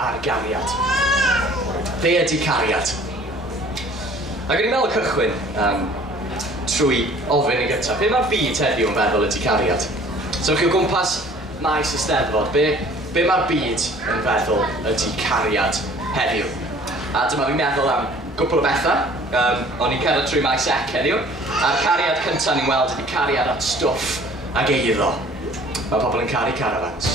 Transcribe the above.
ar gariad. Be ydy cariad? Ac yn i'n meddwl y cychwyn trwy ofyn i gyntaf, be mae'r byd heddiw yn feddwl ydy cariad? So chi o gwmpas maes y Steddfod, be mae'r byd yn feddwl ydy cariad heddiw? A dyma fi'n meddwl am gwbl o bethau. O'n i'n cerdded trwy maes ec heddiw, a'r cariad cyntaf ni'n weld ydy cariad at stwff ac eiddo. Mae pobl yn caru carafans.